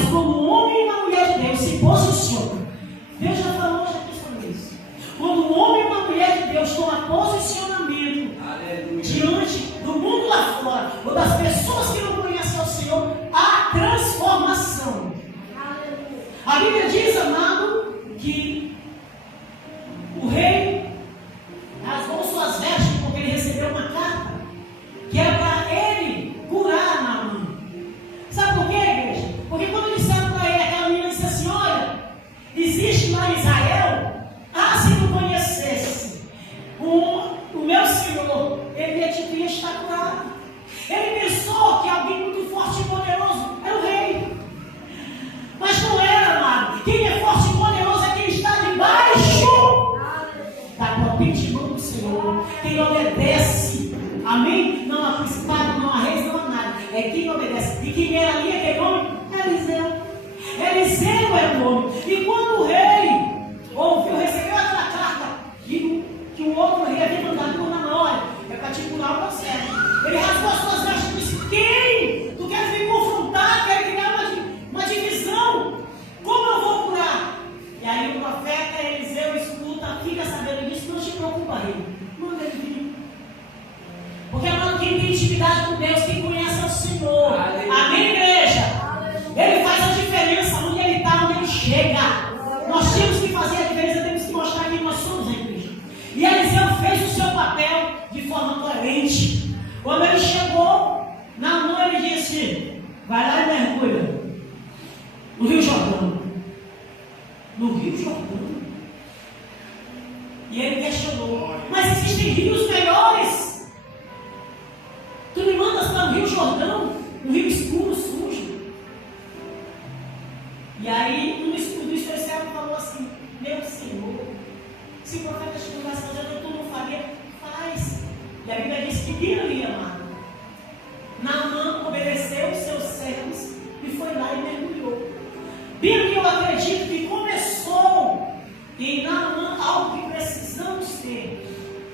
Mas quando um homem e uma mulher de Deus se posicionam, Deus já falou hoje aqui sobre isso. Quando um homem e uma mulher de Deus tomam posicionamento diante do mundo lá fora, ou das pessoas que não conhecem ao Senhor, há transformação. A Bíblia diz, amado, que o rei rasgou suas vestes porque ele recebeu uma carta que era para ele curar Naamã. Sabe por quê, igreja? Porque quando disseram para ele, aquela menina disse assim: olha, existe lá em Israel, se tu conhecesse o meu Senhor, ele ia estar curado. Ele pensou que alguém muito forte e poderoso era o rei, mas não era, amado. Quem é forte e poderoso é quem está debaixo da potente mão do Senhor, quem obedece. Amém? Não há principado, não há reis, não há nada. É quem obedece. E quem era ali, aquele nome? Eliseu. Eliseu é o nome. E quando o rei ouviu, recebeu aquela carta que o outro rei havia mandado por Naamã, é para te curar o processo. Ele rasgou as suas vestes e disse: quem? Tu queres me confrontar? Quer criar uma divisão? Como eu vou curar? E aí o profeta Eliseu escuta, fica sabendo disso, não te preocupa, rei. Manda ele vir. Porque, amado, quem tem intimidade com Deus, quem conhece o Senhor. Amém, igreja? Ele faz a diferença onde ele está, onde ele chega. Nós temos que fazer a diferença, temos que mostrar quem nós somos, né, igreja? E Eliseu fez o seu papel de forma coerente. Quando ele chegou, Naamã, ele disse: vai lá e mergulha no Rio Jordão. No Rio Jordão. E ele questionou: mas existem rios melhores? Tu me mandas para o Rio Jordão, um rio escuro, sujo. E aí, um do especial falou assim: meu Senhor, se o profeta estivesse fazendo, tu não faria? Faz. E a Bíblia diz que Bíblia, amado, Naamã obedeceu os seus servos e foi lá e mergulhou. Bíblia, eu acredito que começou em Naamã algo que precisamos ter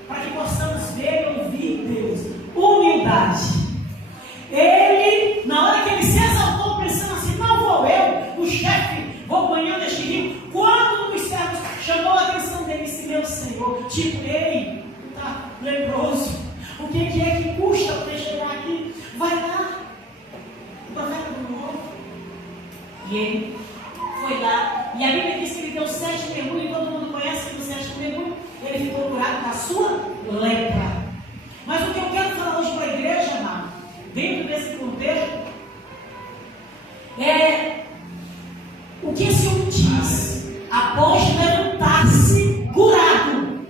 para que possamos ver e ouvir Deus. Humildade. Ele, na hora que ele se exaltou, pensando assim: não vou eu, o chefe, vou banhando este rio. Quando os servos chamou a atenção dele, disse: meu Senhor, te curei, tu está leproso. O que é que custa para chegar aqui? Vai lá. O profeta não morreu. E ele foi lá. E a Bíblia diz que ele deu 7 mergulhos. E todo mundo conhece que no 7º mergulho ele ficou curado da sua lepra. Mas o que eu quero falar hoje para a igreja, amado, dentro desse contexto, é o que esse homem diz após levantar-se curado.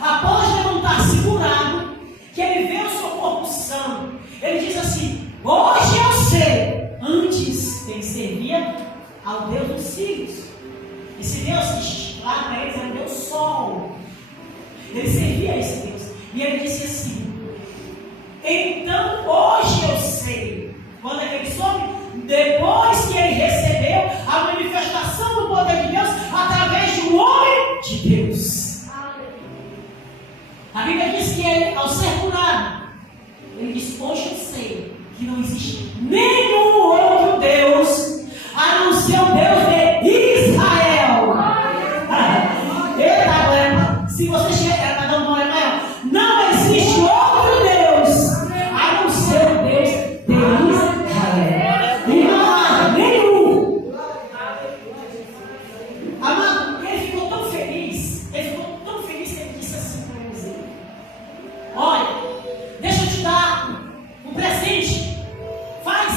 Após levantar-se curado, que ele vê o seu corpo são. Ele diz assim: hoje eu sei. Antes ele servia ao Deus dos signos. Esse Deus, lá para eles, era o Deus Sol. Ele servia a esse Deus. E ele disse assim: então hoje eu sei. Quando é que ele soube? Depois que ele recebeu a manifestação do poder de Deus através de um homem de Deus. A Bíblia diz que ele, ao ser curado, ele disse: hoje eu sei que não existe nenhum outro Deus a não ser o Deus de Israel. Eita, glória! Se você chegar para dar uma glória maior, não existe outro Deus a não ser o Deus de Israel. E não há nenhum. Amado, ele ficou tão feliz. Ele ficou tão feliz que ele disse assim para eles: olha, deixa eu te dar um presente. Faz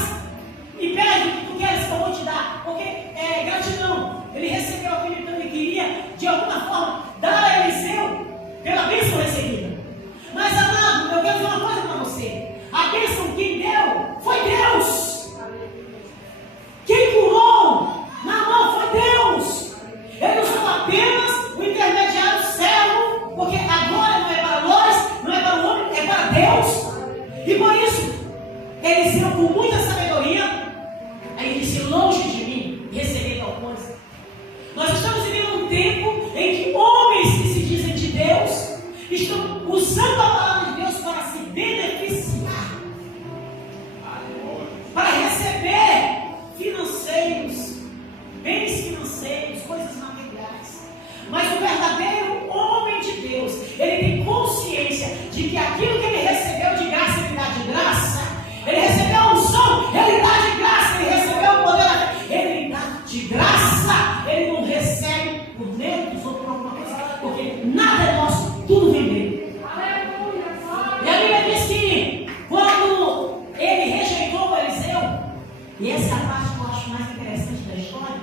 E essa é a parte que eu acho mais interessante da história.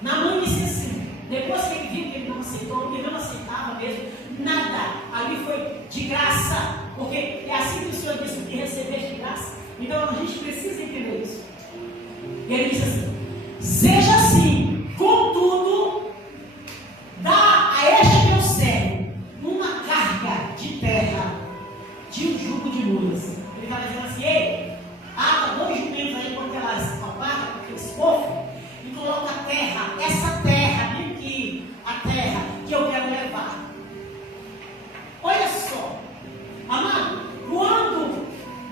Naamã disse assim, depois que ele viu que ele não aceitou, que ele não aceitava mesmo, nada, ali foi de graça, porque é assim que o Senhor disse que receber de graça. Então a gente precisa entender isso. E ele disse assim, seja assim, contudo, dá a este teu servo uma carga de terra, de um jugo de mulas. Ele vai dizendo assim, ei, ata 2 jumentos aí com aquelas papadas, com aqueles cofres, e coloca a terra, essa terra, vem aqui, a terra que eu quero levar. Olha só, amado, quando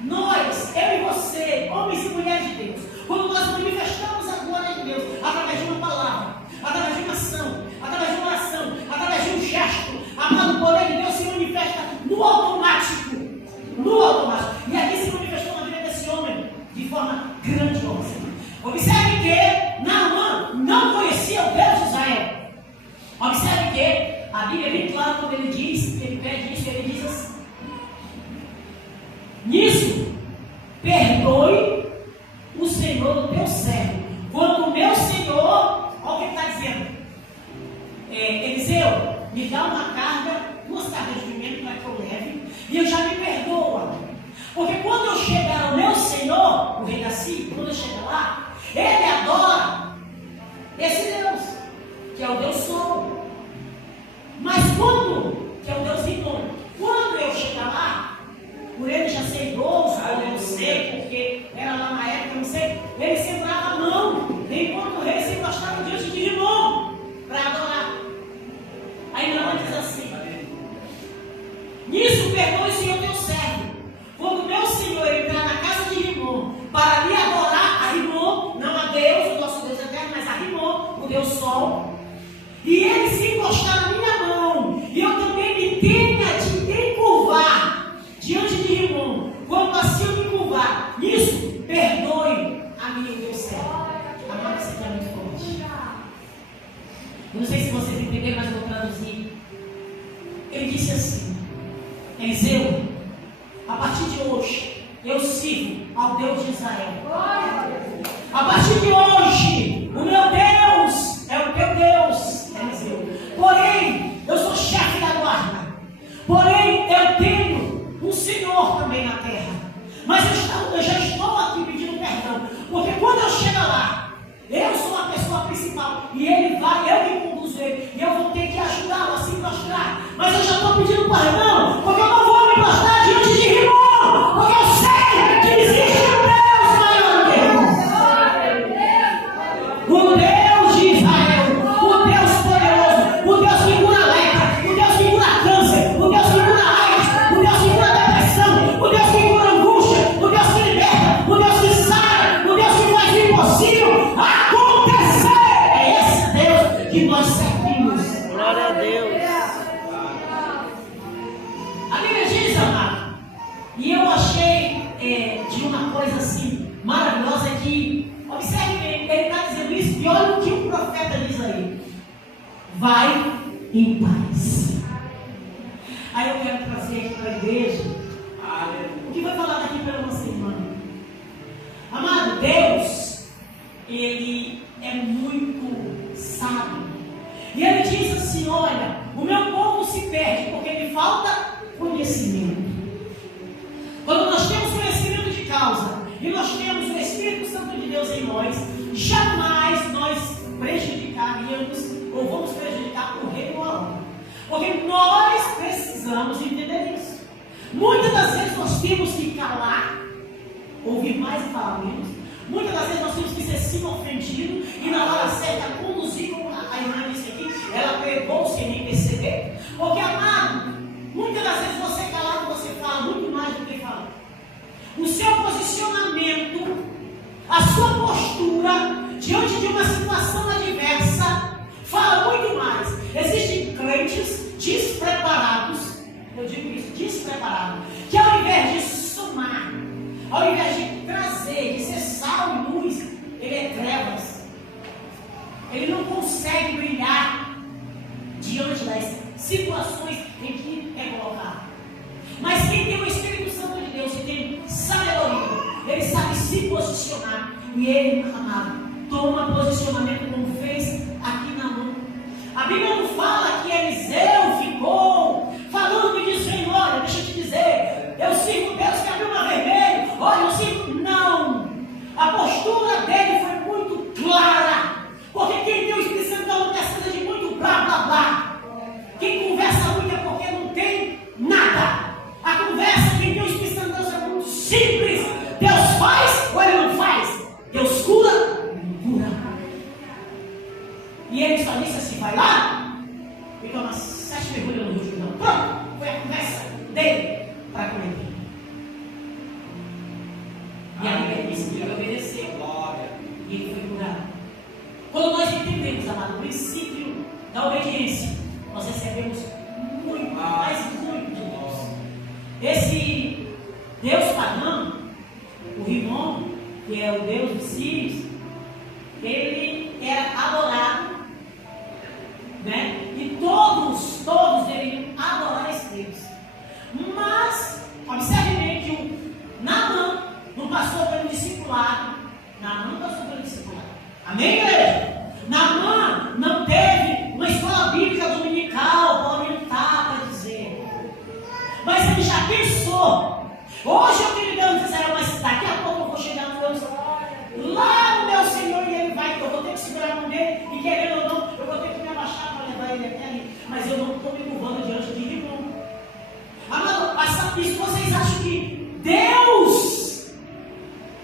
nós, eu e você, homens e mulheres de Deus, quando nós manifestamos a glória de Deus, através de uma palavra, através de uma ação, através de uma oração, através de um gesto, amado, o poder de Deus se manifesta no automático. No automático. E aqui se manifestou na vida desse homem de forma grandiosa. Observe que Naamã não conhecia o Deus de Israel. Observe que a Bíblia é bem clara quando ele diz, ele pede isso, ele diz assim: nisso, perdoe o Senhor do teu servo. Quando o meu Senhor, olha o que ele está dizendo, Eliseu, me dá uma carga, 2 cargas de jumento para que eu leve, e eu já me perdoa. Porque quando eu chegar ao meu Senhor, o rei da Síria, quando eu chegar lá, ele adora esse Deus, que é o Deus Sol. Mas quando, que é o Deus Riton, quando eu chegar lá, por ele já ser idoso, eu não sei, porque era lá na época, eu não sei, ele sembrava a mão, enquanto o rei se encostava diante de Riton para adorar. Aí Naamã diz assim: nisso perdoe o Senhor teu servo. Quando meu Senhor entrar na casa de Riton para lhe adorar a Riton, não a Deus, o nosso Deus eterno, mas a Riton, o Deus Sol, e ele se encostar na minha mão, e eu também me tenha de encurvar diante de Riton, quando assim eu me curvar, nisso perdoe a mim o teu servo. Amado, isso aqui é muito forte. Eu não sei se vocês entenderam, mas eu vou traduzir. Ele disse assim: Eliseu, a partir de hoje eu sirvo ao Deus de Israel. A partir de hoje o meu Deus é o teu Deus, Eliseu. Porém, eu sou chefe da guarda. Porém, eu tenho um Senhor também na terra. Mas eu já estou aqui pedindo perdão, porque quando eu chegar lá, eu sou a pessoa principal e ele vai, eu que conduzo ele, e eu vou ter que ajudá-lo a se prostrar. Mas eu já estou pedindo perdão, porque eu não vou me prostrar diante de Riton, porque eu sei que existe um Deus maior que Deus. O Deus de Israel, o Deus poderoso, o Deus que cura lepra, o Deus que cura câncer, o Deus que cura AIDS, o Deus que cura depressão, o Deus que cura angústia, o Deus que liberta, o Deus que sara, o Deus que faz o impossível acontecer. É esse Deus que nós servimos. Glória a Deus. A Bíblia diz, amado, e eu achei de uma coisa assim maravilhosa que, observe bem, ele está dizendo isso, e olha o que o profeta diz aí: vai em paz. Aí eu quero trazer aqui para a igreja o que vai falar daqui pela nossa irmã. Amado, Deus, ele é muito sábio. E ele diz assim: olha, o meu povo se perde porque me falta conhecimento. Quando nós temos conhecimento de causa e nós temos o Espírito Santo de Deus em nós, jamais nós prejudicaríamos ou vamos prejudicar o reino ou a obra. Porque nós precisamos entender isso. Muitas das vezes nós temos que calar, ouvir mais e falar menos. Muitas das vezes nós temos que ser sim ofendido e na hora certa conduzir, como a irmã disse aqui, ela pregou sem nem perceber. Porque, amado, muitas das vezes você calado, você fala muito mais do que fala. O seu posicionamento, a sua postura diante de uma situação adversa fala muito mais. Existem crentes despreparados, eu digo isso, despreparados, que ao invés de somar, ao invés de trazer, de ser sal e luz, ele é trevas. Ele não consegue brilhar diante das situações em que é colocado. Mas quem tem o Espírito Santo de Deus e tem sabedoria, ele sabe se posicionar e E ele, amado, toma posicionamento como fez aqui na mão. A Bíblia não fala que Eliseu ficou falando e dizendo: olha, deixa eu te dizer, eu sirvo Deus que abriu o mar vermelho, olha, eu sirvo. Não, a postura dele foi muito clara, porque quem tem o Espírito Santo não precisa de muito blá blá blá. Quem conversa muito é porque não tem nada. A conversa, quem tem o Espírito Santo Deus é muito simples. Deus faz ou ele não faz? Deus cura, cura. E ele só disse assim: vai lá e toma 7 mergulhos no Rio Jordão. Pronto, foi a conversa dele para com ele. E a Bíblia disse que ele obedeceu. E ele foi curado. Quando nós entendemos, amado, o princípio da obediência, nós recebemos muito, mais muito de Deus. Esse Deus pagão, o Rimon, que é o Deus dos sírios, ele era adorado, né? E todos deveriam adorar esse Deus. Mas, observe bem que o Naamã não passou pelo discipulado. Naamã não passou pelo discipulado. Amém, igreja? Naamã não teve uma escola bíblica dominical para orientar, para dizer. Mas ele já pensou. Hoje eu tenho Deus dizer, mas daqui a pouco eu vou chegar no Deus lá no meu Senhor e ele vai, eu vou ter que segurar a mão dele e querendo ou não, eu vou ter que me abaixar para levar ele até ali. Mas eu não estou me curvando diante de Rimon. Amado, mas isso vocês acham que Deus,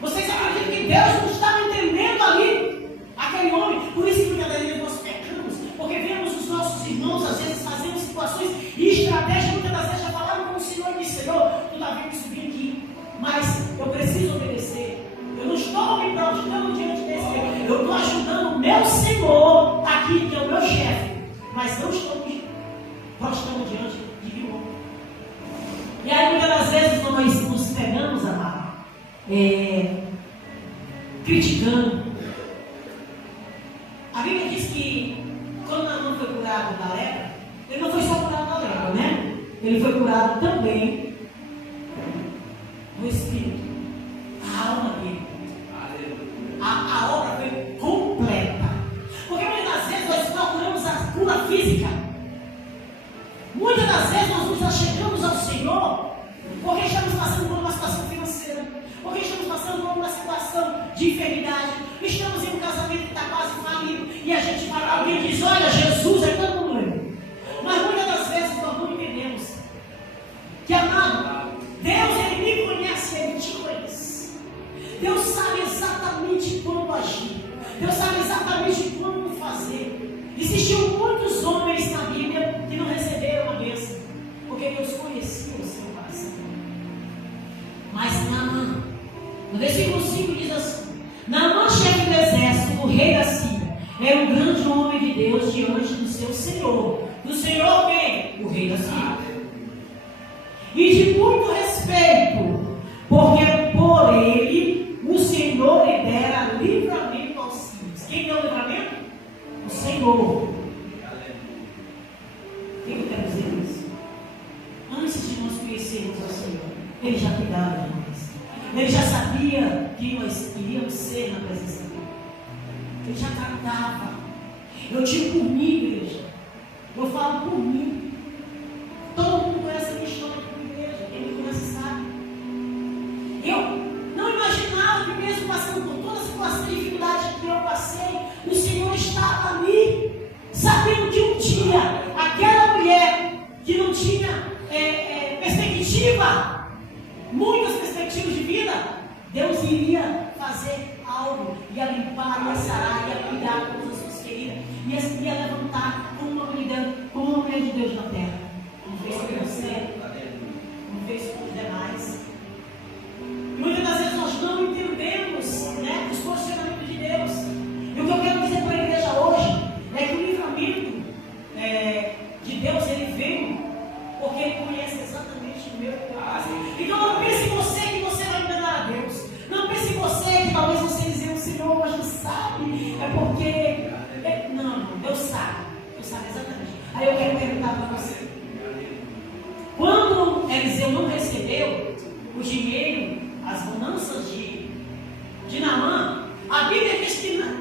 vocês acreditam que Deus não estava entendendo ali aquele homem? Por isso que muitas vezes nós pecamos, porque vemos os nossos irmãos às vezes fazendo situações e estratégias, muitas das vezes já falaram com o Senhor e disse: Senhor, tu está vendo isso vir aqui, mas eu preciso obedecer. Eu não estou me prostrando diante desse Deus, eu estou ajudando o meu Senhor aqui, que é o meu chefe, mas não estou me prostrando diante de Rimon. E aí muitas das vezes nós nos pegamos, amado, criticando. A Bíblia diz que quando Naamã foi curado da lepra, ele não foi só curado da lepra, né? Ele foi curado também do Espírito, a alma dele. A obra foi completa. Porque muitas das vezes nós procuramos a cura física. Muitas das vezes nós nos achegamos ao Senhor porque estamos passando por uma situação financeira, porque estamos passando por uma situação de enfermidade, estamos em um casamento que está quase falido e a gente vai para alguém e diz: olha, Jesus é todo mundo. Mas muitas das vezes nós não entendemos que, amado, Deus, Ele me conhece, Ele te conhece. Deus sabe exatamente como agir, Deus sabe exatamente como fazer. Existiam muitos homens na Bíblia que não receberam a bênção, porque Deus conhecia o seu coração. Mas Naamã, no versículo 5 diz assim: Naamã, chefe do exército, o rei da Síria, era um grande homem de Deus diante do seu Senhor. Do Senhor quem? O rei da Síria. E de muito respeito, porque por ele o Senhor lhe dera livramento aos sírios. Quem deu livramento? O Senhor. O que eu quero dizer isso? Antes de nós conhecermos o Senhor, Ele já cuidava de nós. Ele já sabia que nós iríamos ser na presença dele. Ele já tratava. Eu digo por mim, igreja. Eu falo por mim. Todo mundo conhece a minha história como igreja. Quem me conhece sabe. Eu não imaginava que mesmo passando por toda a situação de dificuldade que eu passei, o Senhor estava ali, sabendo que um dia aquela mulher que não tinha perspectiva, muitas perspectivas de vida, Deus iria fazer algo, ia limpar, ia sarar, ia cuidar com as suas queridas, ia levantar como uma mulher de Deus na terra. Não fez por você, não fez por os demais. Muitas das vezes nós não entendemos, né, os posicionamentos de Deus. E o que eu quero dizer para a igreja hoje é que o livramento de Deus, ele veio porque Ele conhece exatamente o meu coração. Então não pense em você que você vai enganar a Deus. Não pense em você que talvez você dizer: o Senhor, mas não sabe. É porque... Não, Deus sabe. Deus sabe exatamente. Aí eu quero perguntar para você. Quando Eliseu não recebeu o dinheiro, as bonanças de Naamã, A Bíblia diz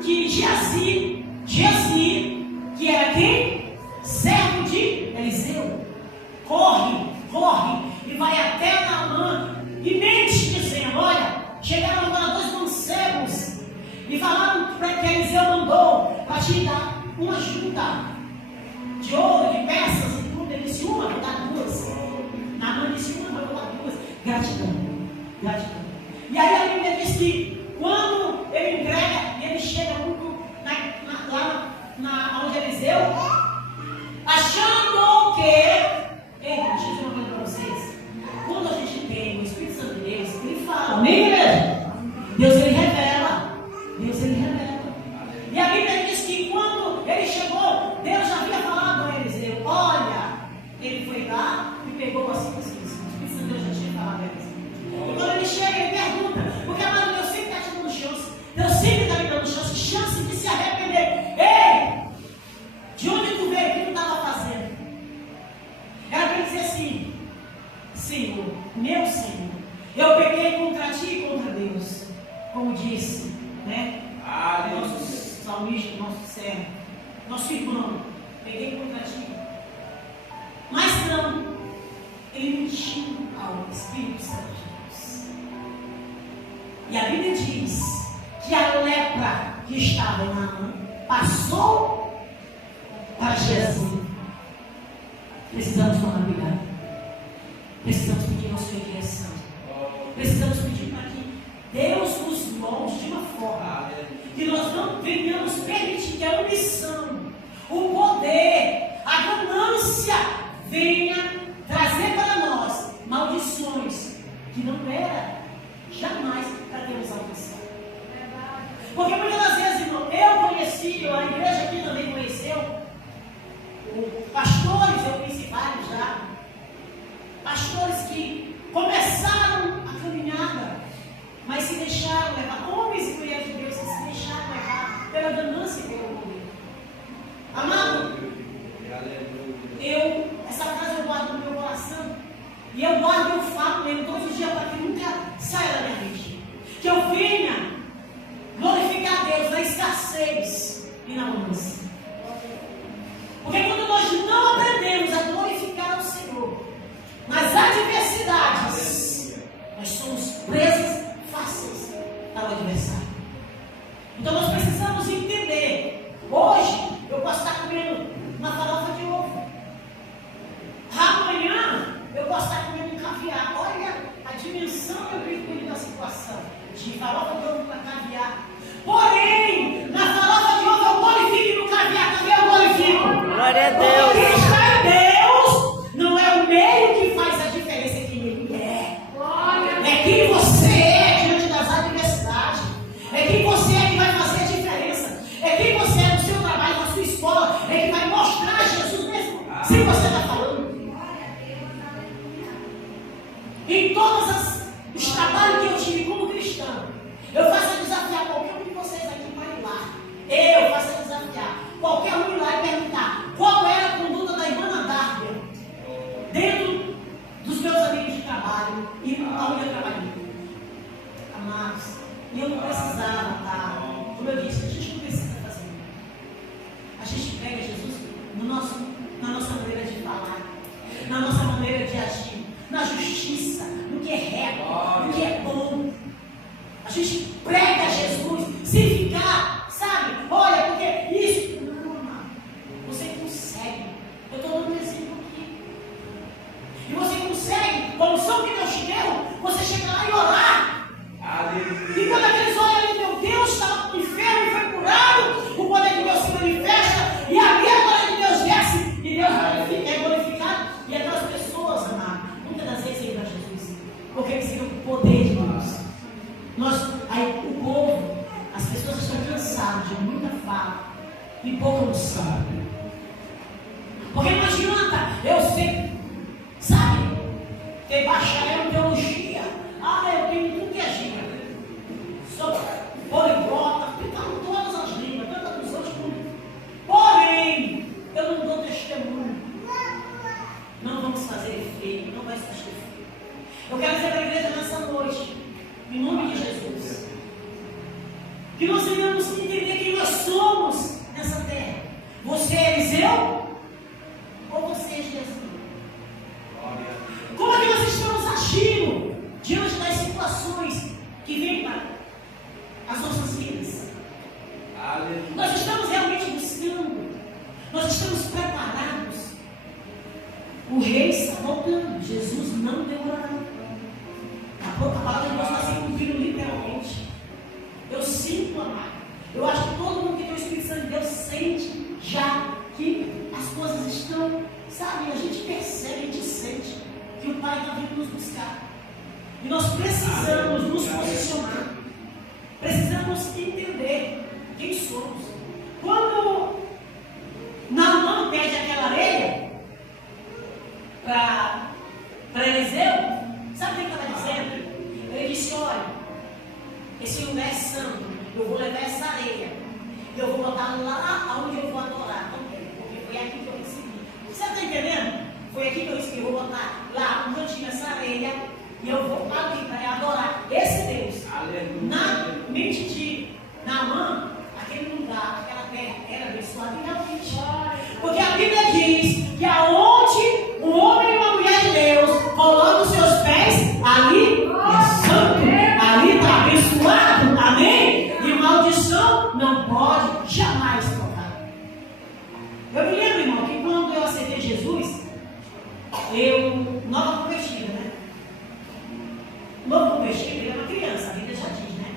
que Geazi, que era quem? Servo de Eliseu, corre e vai até Naamã e mente dizendo: olha, chegaram agora 2 mancebos e falaram para que Eliseu mandou para te dar uma ajuda de ouro, de peças e tudo. Ele disse: uma, vou dar 2. Naamã disse: uma, vou dar 2. Gratidão. E aí a Bíblia diz que quando ele entrega e ele chega lá onde Eliseu, achando que, deixa eu dizer uma coisa para vocês, quando a gente tem o Espírito Santo de Deus, ele fala, amém, igreja? Deus ele revela. E a Bíblia diz que quando ele chegou, Deus já havia falado a Eliseu: olha, ele foi lá e pegou assim, o Espírito Santo de Deus já tinha falado a Eliseu. E quando ele chega, ele pergunta, porque amado, Deus sempre está te dando chance, Deus sempre está me dando chance de se arrepender. Ei, de onde tu veio, o que tu estava fazendo? Era para dizer assim: Senhor, meu Senhor, eu pequei contra ti e contra Deus, como disse, né? Nosso salmista, nosso servo, nosso irmão, peguei contra ti. Mas não, ele mentiu ao Espírito Santo de Deus. E a Bíblia diz que a lepra que estava na mão passou para Jesus. Precisamos tomar cuidado. Precisamos pedir ao Senhor direção. Precisamos pedir para que Deus nos molde de uma forma que nós não venhamos permitir que a ambição, o poder, a ganância venha trazer para nós maldições que não era jamais para termos alcançado. Porque muitas das vezes, irmão, eu conheci, a igreja aqui também conheceu, pastores, eu conheci vários já, pastores que começaram a caminhada, mas se deixaram levar, homens e mulheres de Deus que se deixaram levar pela ganância e pelo poder. Amado, essa frase eu guardo no meu coração, e eu guardo e eu falo mesmo todos os dias para que nunca saia da minha mente. Que eu venha glorificar a Deus na escassez e na abundância. Porque quando nós não aprendemos a glorificar o Senhor nas adversidades, nós somos presas fáceis para o adversário. Então nós precisamos entender. Hoje eu posso estar comendo uma farofa de ovo. Amanhã eu posso estar comendo um caviar. Olha a dimensão e o brilho da situação. De farofa de ovo para caviar. Porém, na farofa de ovo eu glorifico e no caviar também eu glorifico. Glória a Deus. Quem está em Deus não é o meio que faz a diferença, é quem Ele é. É quem você é diante das adversidades. É quem você é que vai fazer a diferença. É quem você é no seu trabalho, na sua escola. É que vai mostrar Jesus mesmo. Se você está falando. Em todos os trabalhos que eu tive como cristão, eu faço a desafiar qualquer um de vocês aqui para ir lá. Eu faço a desafiar qualquer um ir lá e perguntar qual era a conduta da irmã Dárvia dentro dos meus amigos de trabalho e onde eu trabalhei. Amados, eu não precisava, tá? Como eu disse, a gente não precisa fazer. A gente pega Jesus na nossa maneira de falar, na nossa maneira de agir, na justiça, no que é reto, no que é bom. A gente prega Jesus sem ficar, sabe? Olha, porque isso. Não, amado. Você consegue. Eu estou dando um exemplo aqui. E você consegue, com a unção que Deus te deu, você chegar lá e orar. E quando aqueles olham ali, meu Deus, estava enfermo e foi curado, o poder de Deus se manifesta, e ali a glória de Deus desce, e Deus é glorificado. E aquelas pessoas, amado, muitas das vezes vêm para Jesus, porque eles viram o poder de Deus. Aí o povo, as pessoas estão cansadas de muita fala e pouca unção. Porque não adianta eu ser, sabe, ter bacharel em teologia. Eu tenho tudo que é gira. Sou poliglota, cantando todas as línguas, cantando os outros comigo. Porém, eu não dou testemunho. Não vamos fazer feio, não vai ser feio. Eu quero dizer para a igreja nessa noite, em nome de Jesus, que nós precisamos entender quem nós somos nessa terra. Você é Eliseu? Ou você é Jesus? Como é que nós estamos agindo diante das situações que vêm para as nossas vidas? Nós estamos realmente buscando? Nós estamos preparados? O rei está voltando. Jesus não demorará. A palavra de Deus está se cumprindo literalmente. Eu sinto, amado. Eu acho que todo mundo que tem o Espírito Santo de Deus sente já que as coisas estão, sabe? A gente percebe, a gente sente que o Pai está vindo nos buscar. E nós precisamos nos posicionar. Precisamos entender quem somos. Quando Naamã pede aquela areia para Eliseu, sabe o que ele estava dizendo? Ele disse: olha, esse lugar é santo, eu vou levar essa areia, eu vou botar lá onde eu vou adorar também, porque foi aqui que eu recebi. Você está entendendo? Foi aqui que eu recebi, eu vou botar lá onde eu tinha essa areia, e eu vou ali para adorar esse Deus. Aleluia. Na mente de Naamã, aquele lugar, aquela terra era abençoada e realmente. Porque a Bíblia diz que aonde um homem e uma mulher de Deus colocam os seus pés, ali é santo, ali está abençoado, amém? E maldição não pode jamais tocar. Eu me lembro, irmão, que quando eu aceitei Jesus, eu, nova convertida, né? Novo convertido, ele é uma criança, a Bíblia já diz, né?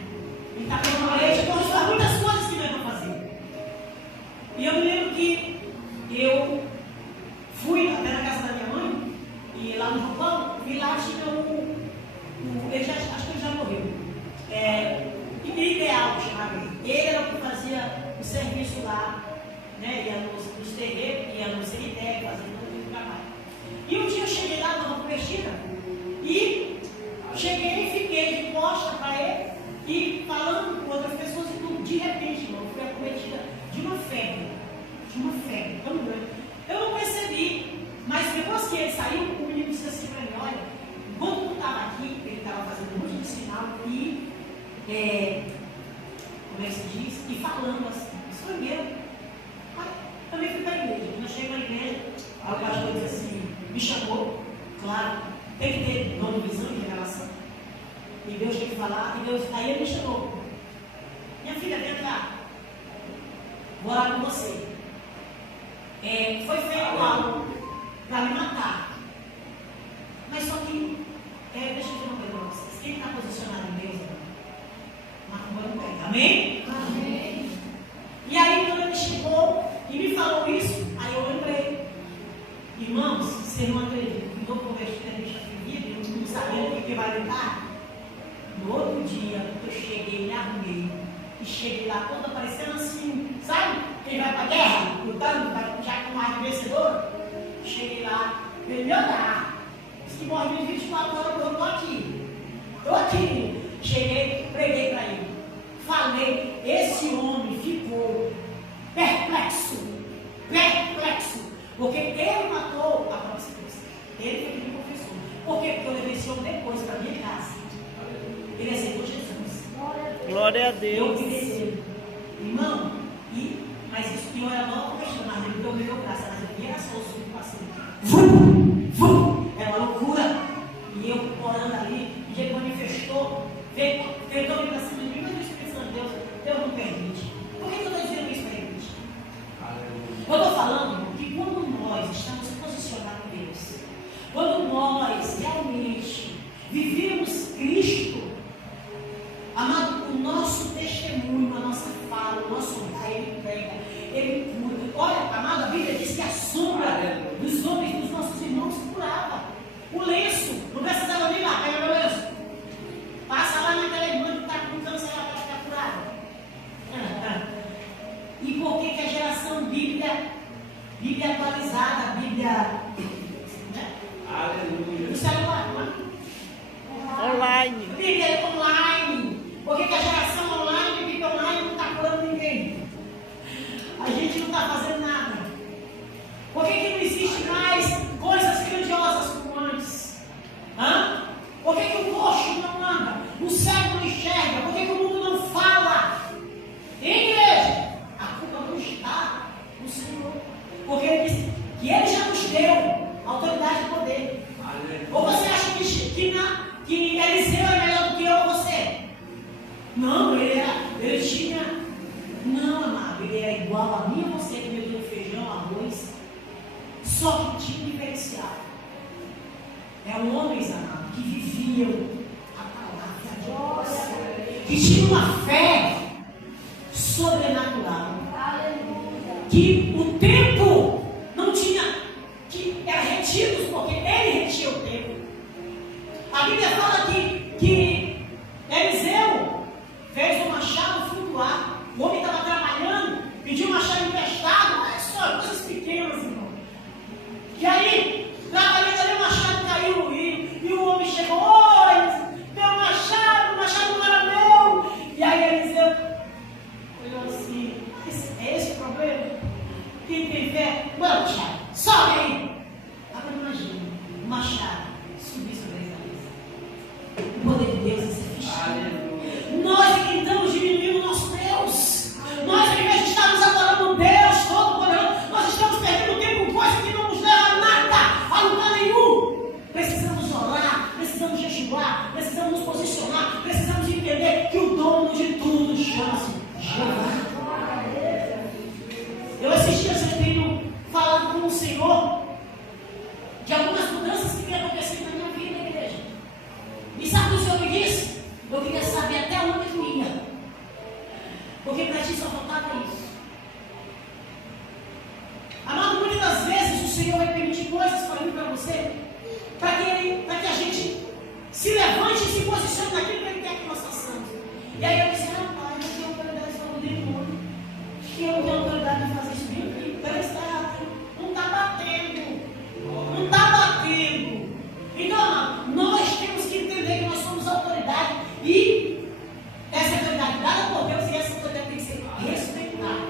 Ele está pela uma igreja, então faz muitas coisas que nós vamos fazer. E eu me lembro que eu fui até na casa da minha mãe, e lá no Japão, e lá tinha ele já, acho que ele já morreu. Ideal, chamava ele. Ele era o que fazia o serviço lá, né? Ia nos terreiros, ia no cemitério, fazendo todo o trabalho. E um dia eu cheguei lá, nova convertida, e cheguei e fiquei de costa para ele, e falando com outras pessoas, e tudo. De repente, irmão, fui acometida de uma febre tão grande. Eu não percebi, mas depois que ele saiu, o menino disse assim para mim: olha, enquanto tu estava aqui, ele estava fazendo um monte de sinal e, como é que se diz? E falando assim, isso foi mesmo. Mas também fui para a igreja. Quando eu cheguei na igreja, o pastor disse assim, me chamou, claro, tem que ter dom de visão e revelação. E Deus tem que falar, e Deus, aí ele me chamou: minha filha, vem cá, vou orar com você. Foi feito algo para me matar. Mas só que, deixa eu dizer uma coisa para vocês: quem está posicionado em Deus, macumba não pega. Amém? Amém. E aí, quando ele chegou e me falou isso, aí eu lembrei: irmãos, você não acredita, que estou convertido a gente vida, eu não sabendo o que vai lidar. No outro dia, eu cheguei, me arrumei, e cheguei lá toda parecendo assim, sabe? Quem vai para a guerra, lutando, já com uma arma vencedora. Cheguei lá, ele me olhar. Se morre 24 horas, eu estou aqui. Estou aqui. Cheguei, preguei para ele. Falei, esse homem ficou perplexo. Porque ele matou a própria esposa. Ele foi que me confessou. Por quê? Porque eu levei esse homem depois para minha casa. Ele aceitou Jesus. Glória a Deus. Eu obedeci. Irmão, mas isso que eu era nova convertida, mas ele deu meu graça, mas eu era só o sul do passeio. É uma loucura. E eu orando ali, e ele manifestou, tentou vir para cima de mim, mas o Espírito Santo de Deus não permite. Por que eu estou dizendo isso para ele? Eu estou falando que quando nós estamos posicionados em Deus, quando nós realmente vivemos Cristo, amado, o nosso testemunho, a nossa fala, o nosso pai, ele prega, ele cura. Olha, amado, a Bíblia diz que a sombra dos homens, dos nossos irmãos, curava. O lenço, não precisava nem lá, pega meu lenço. Passa lá naquela irmã que está com câncer, ela vai ficar curada. E por que a geração Bíblia atualizada, a Bíblia, né? Aleluia. Do celular, não é? Online. Bíblia online. Por que a geração online, Bíblia online, não está curando ninguém? A gente não está fazendo nada. Por que não existe mais coisas grandiosas como antes? Por que o coxo não anda? O cego não enxerga? Por que o mundo não fala? Em Só que tinha um diferencial. É um homem, amado, que viviam a palavra de Deus, que tinha uma fé sobrenatural, que o tempo não tinha, que era retido, porque ele retia o tempo. A Bíblia fala que Eliseu fez o machado flutuar. O homem estava trabalhando, pediu um machado emprestado. Olha só, coisas pequenas, irmão. E aí, trabalhando ali, o machado caiu no rio. E o homem chegou: oi, meu machado, o machado não era meu. E aí Eliseu olhou assim: é esse o problema? Quem tem fé? Bora, machado, sobe aí. Agora imagina, o machado subir sobre a cabeça. O poder de Deus é ser fechado. Nós é que então diminuímos o nosso Deus. Nós, ao invés de estarmos adorando Deus Todo-Poderoso, nós estamos perdendo tempo com coisas que não nos levam a nada, a lugar nenhum. Precisamos orar, precisamos jejuar, precisamos nos posicionar, precisamos entender que o dono de tudo chama-se Jeová. Eu esses dias eu tenho falado com o Senhor de algumas mudanças que têm acontecido na minha vida, igreja. E sabe o que o Senhor me disse? Eu queria saber até onde eu ia. Porque para ti só faltava isso. Amado, muitas das vezes o Senhor vai permitir coisas para mim e para você, para que a gente se levante e se posicione naquilo que Ele quer que nós façamos. E aí eu disse: rapaz, eu tenho autoridade de falar dele muito. E eu não tenho autoridade de fazer isso bem aqui. Não está batendo. Não está batendo. Então, amado, nós temos que entender que nós somos autoridade e essa autoridade dada por Deus, e essa autoridade tem que ser respeitada.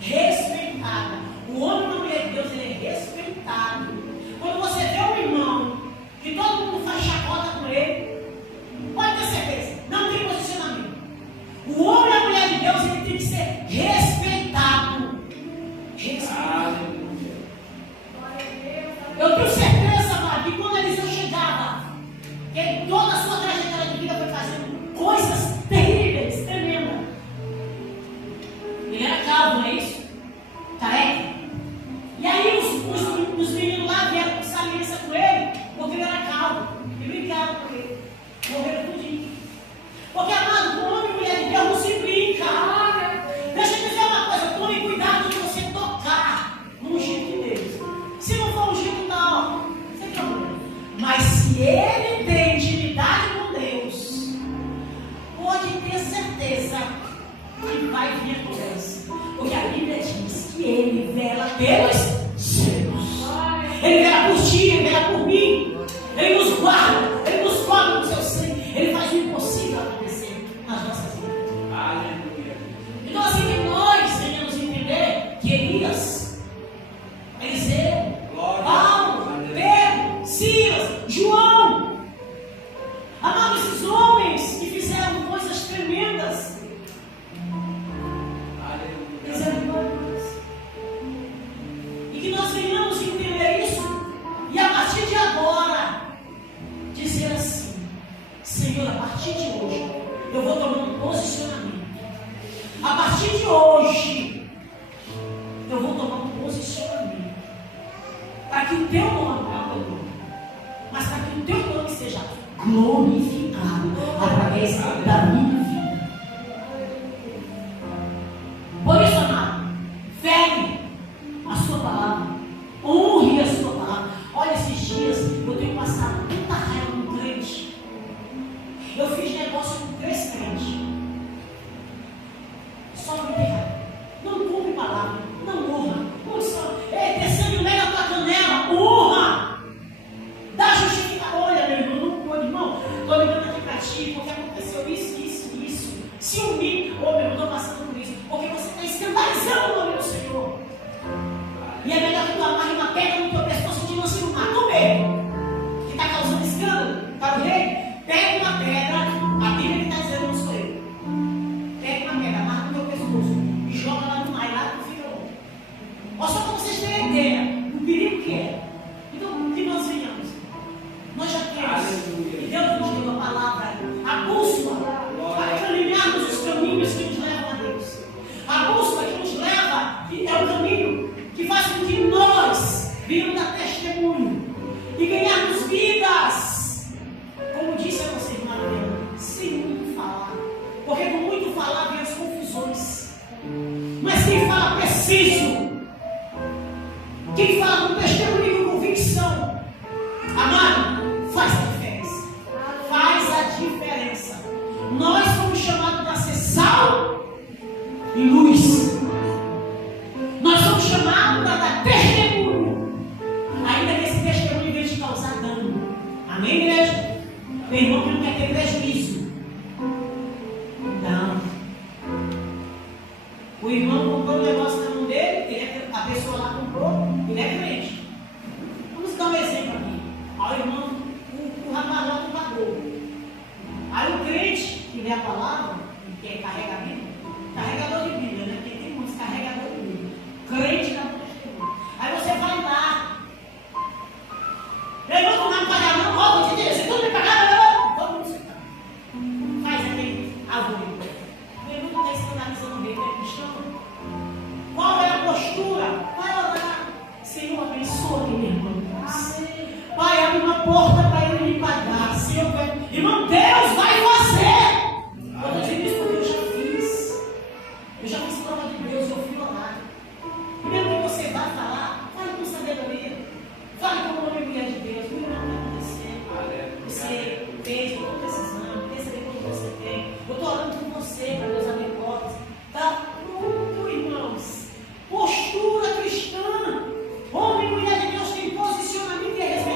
Respeitada. O homem e a mulher de Deus, ele é respeitado. Quando você vê um irmão que todo mundo faz chacota com ele, pode ter certeza, não tem posicionamento. O homem e a mulher de Deus, ele tem que ser respeitado. Respeitado. Eu tenho certeza, amado, que quando Eliseu chegava, que toda a sua trajetória de vida foi fazendo coisas terríveis, tremendas. Ele era calvo, não é isso? Careca. E aí os meninos lá vieram com saliência com ele, porque ele era calvo. E brincaram com ele. Morreram tudinho. Porque, amado, com homem e mulher de Deus não se brinca. Deixa eu dizer uma coisa: tome cuidado de você tocar no ungido de Deus. Se não for ungido, não, sem problema. Mas se ele tem intimidade com Deus, pode ter certeza que vai vir a conversa. Porque a Bíblia diz que ele vela pelos seus. Ele vela por ti, ele vela por mim. Ele nos guarda, ele nos cobre no seu sangue. Ele faz o impossível acontecer nas nossas vidas. Aleluia. Então, assim que nós devemos entender que Elias, Eliseu, Paulo, Pedro, Silas, João, amados, esses homens que fizeram coisas tremendas, eles eram iguais. E que nós venhamos entender isso e a partir de agora dizer assim: Senhor, a partir de hoje eu vou tomar um posicionamento. A partir de hoje eu vou tomar um posicionamento para que o teu nome, não é o meu nome, mas para que o teu nome seja glorificado através da minha vida. Por isso, amado, fere a sua palavra, honre a sua palavra. Olha, esses dias eu tenho passado tanta raiva no crente. Eu fiz negócio com 3 crentes. Só me tem raiva. Não cumpre palavra, não honra. Descendo no meio da tua canela, honra. Dá justificação. Olha, meu irmão, não pode, irmão. Estou ligando aqui para ti porque aconteceu isso. Mas quem fala preciso, quem fala com testemunho e com convicção, amado, faz a diferença. Faz a diferença. Nós somos chamados para ser sal e luz. Nós somos chamados para dar testemunho, ainda que esse testemunho venha te causar dano. Amém, igreja? Meu irmão que não quer ter prejuízo. Não. O irmão comprou um negócio na mão dele, a pessoa lá comprou, ele é crente. Vamos dar um exemplo aqui. Aí o irmão, o rapaz lá não pagou. Aí o crente, que lê a palavra, que é carregador de Bíblia, né? Porque tem muitos carregadores de Bíblia. Crente na testemunha. Aí você vai lá. Meu irmão, tu não vai pagar não, ó, vou te dizer, se tu não me pagar, não. Todo mundo se paga. Faz aquele árvore. Meu irmão não está escandalizando bem, é cristão. Qual é a postura? Vai orar. Senhor, abençoa aquele irmão. Pai, abre uma porta para ele me pagar. Senhor, irmão, Deus vai fazer. Eu estou dizendo isso porque eu já fiz. Eu já fiz prova de Deus, eu fui orar. E mesmo que você vá falar, fale com sabedoria. Fale como homem e mulher de Deus. Não vai acontecer. Você fez, eu estou precisando. Receber o que você tem. Eu estou orando por você, para Deus abrir portas. Tá pronto, irmãos. Postura cristã. Homem e mulher de Deus tem posicionamento e respeito.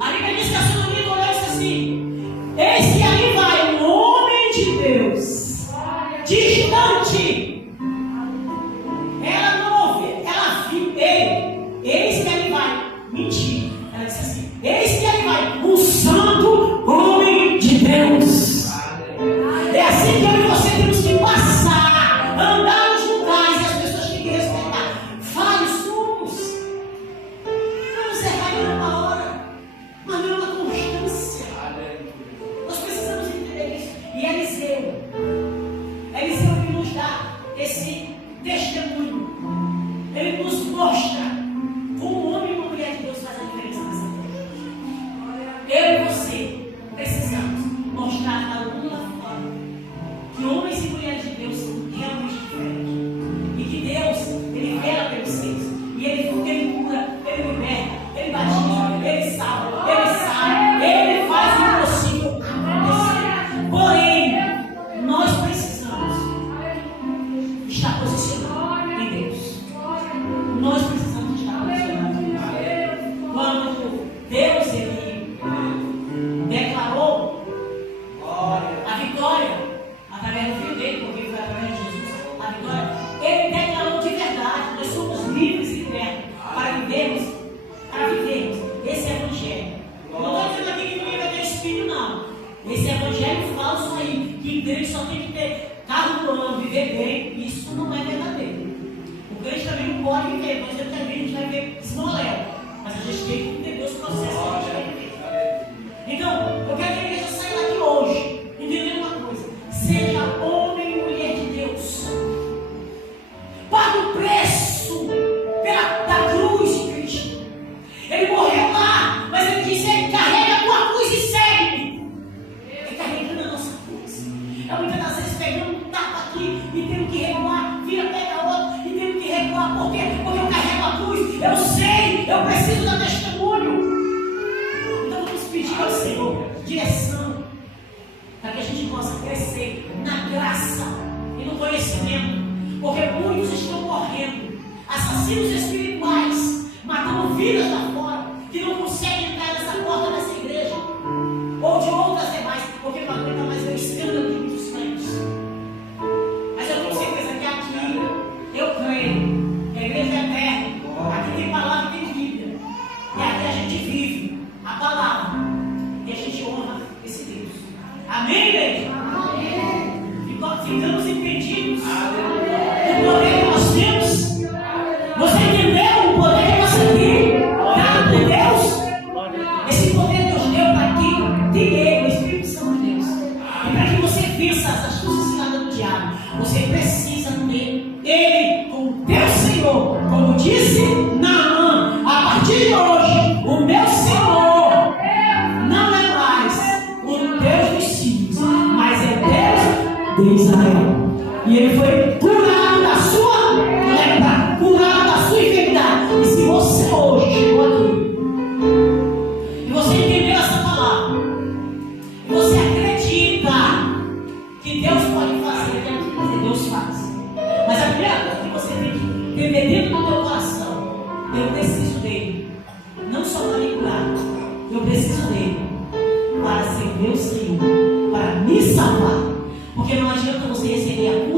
A Bíblia diz que a Sunamita olhou e disse assim: eis que ali vai um homem de Deus, distante. Ela não ouviu, ela viu ele. Eis que ali vai. Mentira. Ela disse assim: eis que ali vai um santo homem de Deus. É assim que eu e você temos que passar, andar nos lugares e as pessoas têm que respeitar. Fale somos. Vamos errar em uma hora, mas não é uma constância. Nós precisamos entender isso. E Eliseu que nos dá esse testemunho. Ele nos mostra como um homem e uma mulher de Deus faz a diferença nessa terra. Eu e você precisamos mostrar para o mundo lá fora que homens e mulheres de Deus são realmente diferentes. E que Deus, Ele vela pelos seus. E Ele cura, Ele liberta, Ele batiza, Ele salva, Ele faz o impossível acontecer. Porém, nós precisamos estar posicionados em Deus. Nós precisamos estar posicionados em Deus. Quando Deus, Ele declarou a vitória através do Filho dele, porque foi através de Jesus, a vitória, Ele declarou de verdade: nós somos livres e libertos para vivermos esse Evangelho. Eu não estou dizendo aqui que ninguém vai ter espírito, não. Esse Evangelho falso aí, que crente só tem que ter carro do ano, viver bem, isso não é verdadeiro. O crente também não pode viver, mas ele também a gente vai ver esmoléu. Mas a gente tem que entender os processos que a gente vai viver. Então, eu quero que a igreja saia daqui hoje entendendo uma coisa: seja homem e mulher de Deus. Paga o preço da cruz de Cristo. Ele morreu lá, mas ele disse: ele carrega a tua cruz e segue-me. Ele carregando a nossa cruz. Eu muitas das vezes pegando um tapa aqui e tendo que recuar, vira, pega outro e tendo que recuar. Por quê? Porque eu carrego a cruz. Eu sei, eu preciso dar testemunho. Então vamos pedir ao Senhor direção, para que a gente possa crescer na graça e no conhecimento. Porque muitos estão morrendo, assassinos espirituais, matando vidas lá fora, que não conseguem entrar nessa porta dessa igreja, ou de outras demais, porque não aguenta mais ver o escândalo de muitos crentes. Mas eu tenho certeza que aqui, eu creio, que a igreja é eterna, aqui tem palavra e tem Bíblia, e aqui a gente vive a palavra, e a gente honra esse Deus. Amém, igreja? Amém. Ficamos entendidos do poder que nós temos. Você entendeu o poder que você tem dado por Deus? Esse poder Deus deu para quem tem Ele, o Espírito Santo de Deus. E para que você vença as astúcias ciladas do diabo, você precisa ter Ele como teu Senhor. Como disse Naamã: a partir de hoje, o meu Senhor não é mais o Deus dos sírios, mas é Deus de Israel. E ele foi curado. Porque não adianta você receber a